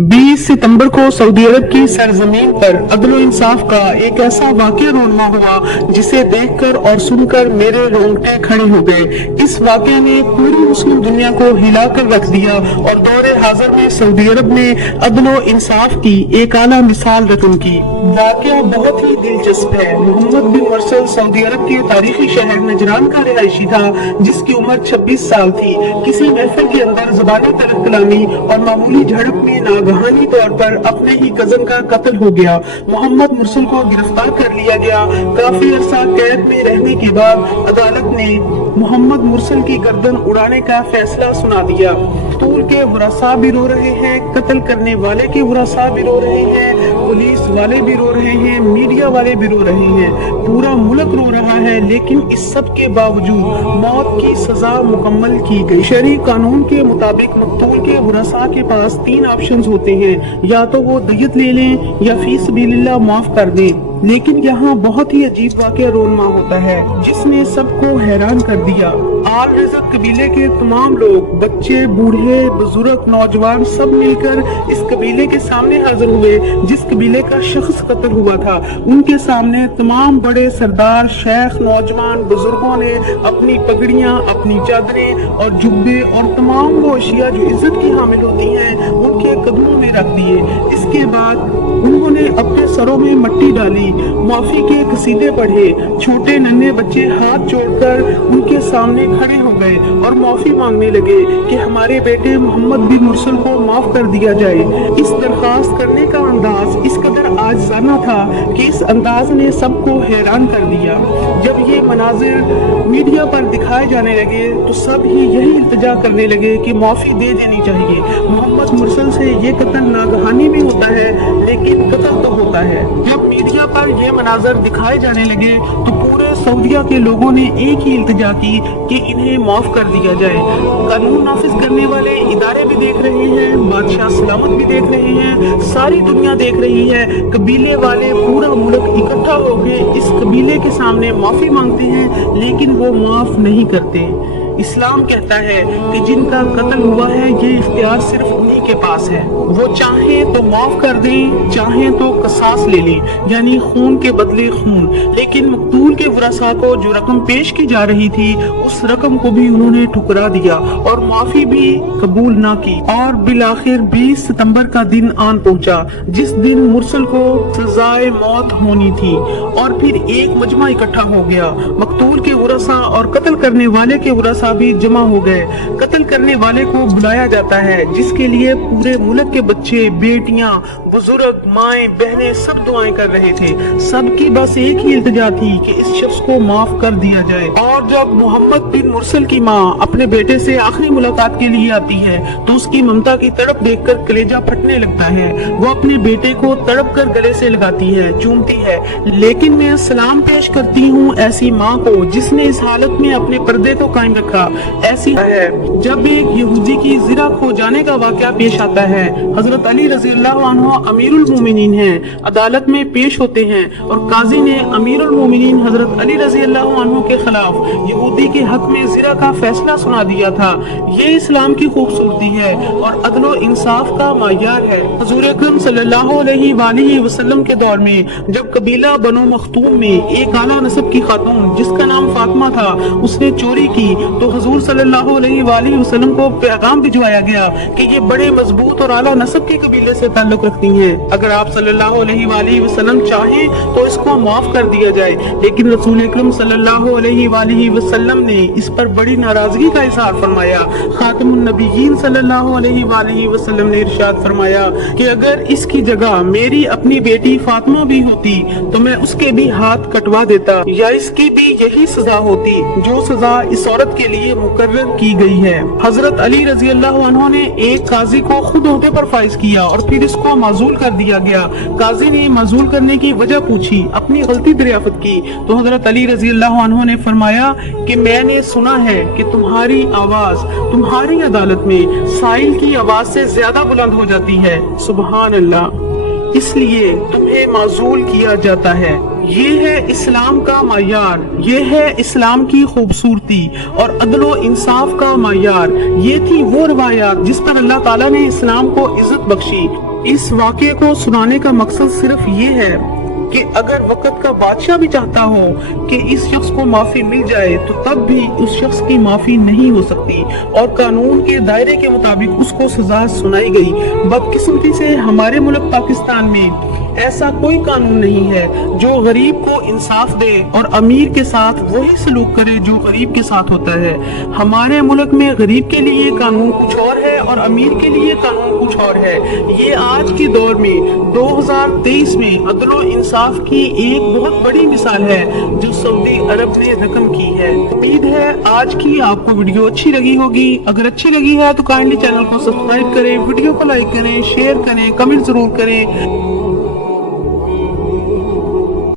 20 सितंबर को सऊदी अरब की सरजमीन पर अदल व इंसाफ का एक ऐसा वाक़या रोनमा हुआ जिसे देखकर और सुनकर मेरे रोंगटे खड़े हो गए। इस वाक़या ने पूरी मुस्लिम दुनिया को हिलाकर रख दिया और दौरे हाजिर में सऊदी अरब ने अदल व इंसाफ की एक आला मिसाल रकम की। वाक़या बहुत ही दिलचस्प है। मोहम्मद बिन मुरसल सऊदी अरब के तारीखी शहर नजरान का रिहायशी था, जिसकी उम्र 26 साल थी। किसी महफिल के अंदर ज़बानी तलब कलामी और मामूली झड़प में नागहानी तौर पर अपने ही कजन का कत्ल हो गया। मोहम्मद मुरसल को गिरफ्तार कर लिया गया। काफी अरसा कैद में रहने के बाद अदालत ने मोहम्मद मुरसल की गर्दन उड़ाने का फैसला सुना दिया। तूल के वरासा भी रो रहे हैं, कत्ल करने वाले के वरासा भी रो रहे हैं, पुलिस वाले भी रो रहे हैं, मीडिया वाले भी रो रहे हैं, पूरा मुल्क रो रहा है। लेकिन इस सब के बावजूद मौत की सजा मुकम्मल की गई। शरई कानून के मुताबिक मकतूल के वरासा के पास 3 ऑप्शंस होते हैं, या तो वो दियत ले लें या फी सबीलिल्लाह माफ कर दें। लेकिन यहाँ बहुत ही अजीब वाक़या रोनमा होता है जिसने सबको हैरान कर दिया। आल रिज़क कबीले के तमाम लोग, बच्चे, बूढ़े, बुजुर्ग, नौजवान सब मिलकर इस कबीले के सामने हाजिर हुए जिस कबीले का शख्स कत्ल हुआ था। उनके सामने तमाम बड़े सरदार, शेख, नौजवान, बुजुर्गों ने अपनी पगड़ियां, अपनी चादरें और जुब्बे और तमाम वो अशिया जो इज्जत की हामिल होती हैं उनके कदमों में रख दिए। इसके बाद उन्होंने अपने सरों में मट्टी डाली, माफी के कसीदे पढ़े। छोटे नन्हे बच्चे हाथ जोड़कर उनके सामने खड़े हो गए और माफी मांगने लगे कि हमारे बेटे मोहम्मद बिन मुरसल को माफ कर दिया जाए। इस दरखास्त करने का अंदाज इस कदर आजिज़ाना था कि इस अंदाज ने सबको हैरान कर दिया। जब ये मनाजिर मीडिया पर दिखाए जाने लगे तो सब ही यही इल्तिजा करने लगे कि माफी दे देनी चाहिए। मोहम्मद मुरसल से ये कत्ल नागहानी भी होता है लेकिन कत्ल तो होता है। जब मीडिया पर ये मनाजर दिखाए जाने लगे तो पूरे सऊदिया के लोगों ने एक ही इल्तिजा की कि इन्हें माफ कर दिया जाए। कानून नाफिज करने वाले इदारे भी देख रहे हैं, बादशाह सलामत भी देख रहे हैं, सारी दुनिया देख रही है। कबीले वाले पूरा मुल्क इकट्ठा होकर इस कबीले के सामने माफी मांगते हैं लेकिन वो माफ नहीं करते। इस्लाम कहता है कि जिनका कत्ल हुआ है ये इख्तियार सिर्फ उन्हीं के पास है। वो चाहे तो माफ कर दें, चाहे तो कसास ले लें, यानी खून के बदले खून। लेकिन मकतूल के वरासा को जो रकम पेश की जा रही थी उस रकम को भी उन्होंने ठुकरा दिया और माफी भी कबूल ना की। और बिलाखिर 20 सितंबर का दिन आन पहुंचा जिस दिन मुरसल को सजाए मौत होनी थी। और फिर एक मजमा इकट्ठा हो गया। मकतूल के वरासा और कत्ल करने वाले के वरासा भी जमा हो गए। कत्ल करने वाले को बुलाया जाता है जिसके लिए पूरे मुल्क के बच्चे, बेटियां, बुजुर्ग, माएं, बहनें सब दुआएं कर रहे थे। सबकी बस एक ही इल्तिजा थी कि इस शख्स को माफ कर दिया जाए। और जब मोहम्मद बिन मुरसल की माँ अपने बेटे से आखिरी मुलाकात के लिए आती है तो उसकी ममता की तड़प देखकर कलेजा फटने लगता है। वो अपने बेटे को तड़प कर गले से लगाती है, चूमती है। लेकिन मैं सलाम पेश करती हूँ ऐसी माँ को जिसने इस हालत में अपने पर्दे को कायम रखा। ऐसी है जब एक यहूदी की ज़िरा खो जाने का वाक़या पेश आता है। हजरत अली रज़ी अल्लाह अन्हु अमीरुल मोमिनीन हैं, अदालत में पेश होते हैं और काजी ने अमीरुल मोमिनीन हजरत अली रज़ी अल्लाह अन्हु के खिलाफ यहूदी के हक में ज़िरा का फैसला सुना दिया था। ये इस्लाम की खूबसूरती है और अदल व इंसाफ का मायार है। हुज़ूर अकरम सल्लल्लाहु अलैहि वसल्लम के दौर में जब कबीला बनो मखतूम में एक आला नस्ब की खातून जिसका नाम फातिमा था उसने चोरी की तो हुजूर सल्लल्लाहु अलैहि वसल्लम को पैगाम भिजवाया गया कि ये बड़े मजबूत और आला नस्ब के कबीले से ताल्लुक रखती हैं। अगर आप सल्लल्लाहु अलैहि वसल्लम चाहें तो इसको माफ कर दिया जाए। लेकिन रसूल अकरम सल्लल्लाहु अलैहि वसल्लम ने इस पर बड़ी नाराजगी का इजहार फरमाया। खातमुन नबिय्यीन सल्लल्लाहु अलैहि वसल्लम ने इरशाद फरमाया कि अगर इसकी जगह मेरी अपनी बेटी फातिमा भी होती तो मैं उसके भी हाथ कटवा देता या इसकी भी यही सजा होती जो सजा इस औरत के लिए मुकर्रर की गई है। हजरत अली रजी अल्लाह अन्हु ने एक काजी को खुद ओहदे पर फाइज किया और फिर इसको माजूल कर दिया गया। काजी ने माजूल करने की वजह पूछी, अपनी गलती दरियाफ्त की तो हजरत अली रजी अल्लाह अन्हु ने फरमाया कि मैंने सुना है कि तुम्हारी आवाज तुम्हारी अदालत में साइल की आवाज से ज्यादा बुलंद हो जाती है। सुभान अल्लाह, इसलिए तुम्हें माजूल किया जाता है। ये है इस्लाम का मायार, ये है इस्लाम की खूबसूरती और अदलो इंसाफ का मायार। ये थी वो रवायात जिस पर अल्लाह ताला ने इस्लाम को इज्जत बख्शी। इस वाक़े को सुनाने का मकसद सिर्फ ये है कि अगर वक्त का बादशाह भी चाहता हो कि इस शख्स को माफी मिल जाए तो तब भी उस शख्स की माफी नहीं हो सकती और कानून के दायरे के मुताबिक उसको सजा सुनाई गई। बदकिस्मती से हमारे मुल्क पाकिस्तान में ऐसा कोई कानून नहीं है जो गरीब को इंसाफ दे और अमीर के साथ वही सलूक करे जो गरीब के साथ होता है। हमारे मुल्क में गरीब के लिए कानून कुछ और है और अमीर के लिए कानून कुछ और है। ये आज के दौर में 2023 में अदलो इंसाफ की एक बहुत बड़ी मिसाल है जो सऊदी अरब ने रकम की है। उम्मीद है आज की आपको वीडियो अच्छी लगी होगी। अगर अच्छी लगी है तो काइंडली चैनल को सब्सक्राइब करें, वीडियो को लाइक करें, शेयर करें, कमेंट जरूर करें।